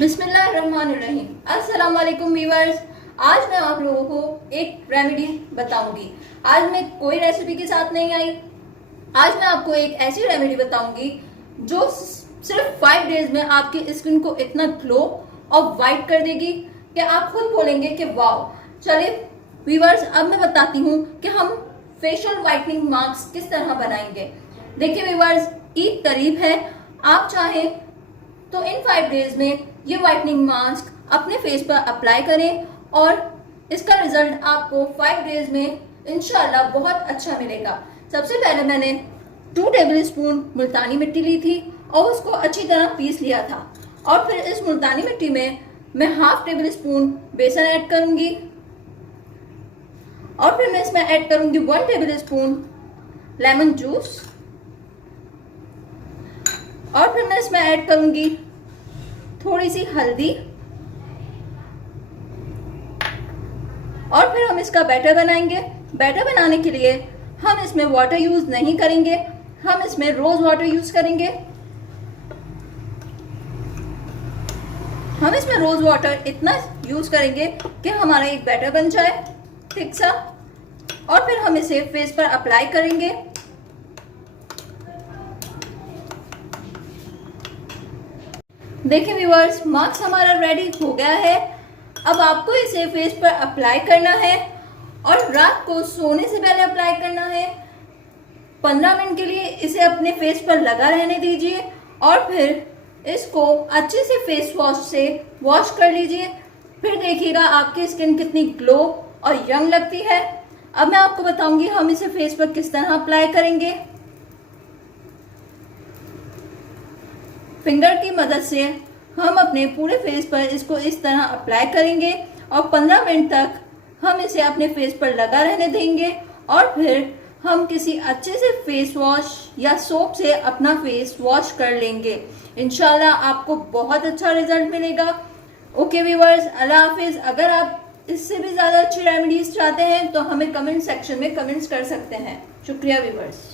बिस्मिल्लाहिर्रहमानिर्रहीम। अस्सलाम वालेकुम व्यूअर्स। आज मैं आप लोगों को एक रेमेडी बताऊंगी। आज मैं कोई रेसिपी के साथ नहीं आई। आज मैं आपको एक ऐसी रेमेडी बताऊंगी जो सिर्फ 5 डेज में आपकी स्किन को इतना ग्लो और वाइट कर देगी कि आप खुद बोलेंगे कि वाह। चलिए व्यूअर्स, अब मैं बताती हूँ कि हम फेशियल व्हाइटनिंग मास्क किस तरह बनाएंगे। देखिए व्यूअर्स, ईद करीब है। आप चाहें तो इन 5 डेज में ये व्हाइटनिंग मास्क अपने फेस पर अप्लाई करें और इसका रिजल्ट आपको 5 डेज में इंशाल्लाह बहुत अच्छा मिलेगा। सबसे पहले मैंने 2 टेबल स्पून मुल्तानी मिट्टी ली थी और उसको अच्छी तरह पीस लिया था। और फिर इस मुल्तानी मिट्टी में मैं हाफ टेबल स्पून बेसन ऐड करूंगी और फिर मैं इसमें ऐड करूंगी 1 टेबल स्पून लेमन जूस और फिर मैं इसमें ऐड करूंगी थोड़ी सी हल्दी और फिर हम इसका बैटर बनाएंगे। बैटर बनाने के लिए हम इसमें वाटर यूज नहीं करेंगे, हम इसमें रोज वाटर यूज करेंगे। हम इसमें रोज वाटर इतना यूज करेंगे कि हमारा एक बैटर बन जाए ठीक सा, और फिर हम इसे फेस पर अप्लाई करेंगे। देखिए व्यूअर्स, मास्क हमारा रेडी हो गया है। अब आपको इसे फेस पर अप्लाई करना है और रात को सोने से पहले अप्लाई करना है। 15 मिनट के लिए इसे अपने फेस पर लगा रहने दीजिए और फिर इसको अच्छे से फेस वॉश से वॉश कर लीजिए। फिर देखिएगा आपकी स्किन कितनी ग्लो और यंग लगती है। अब मैं आपको बताऊंगी हम इसे फेस पर किस तरह अप्लाई करेंगे। फिंगर की मदद से हम अपने पूरे फेस पर इसको इस तरह अप्लाई करेंगे और 15 मिनट तक हम इसे अपने फेस पर लगा रहने देंगे और फिर हम किसी अच्छे से फेस वॉश या सोप से अपना फेस वॉश कर लेंगे। इंशाल्लाह आपको बहुत अच्छा रिजल्ट मिलेगा। ओके व्यूअर्स, अल्लाह हाफिज। अगर आप इससे भी ज्यादा अच्छी रेमेडीज चाहते हैं तो हमें कमेंट सेक्शन में कमेंट्स कर सकते हैं। शुक्रिया व्यूअर्स।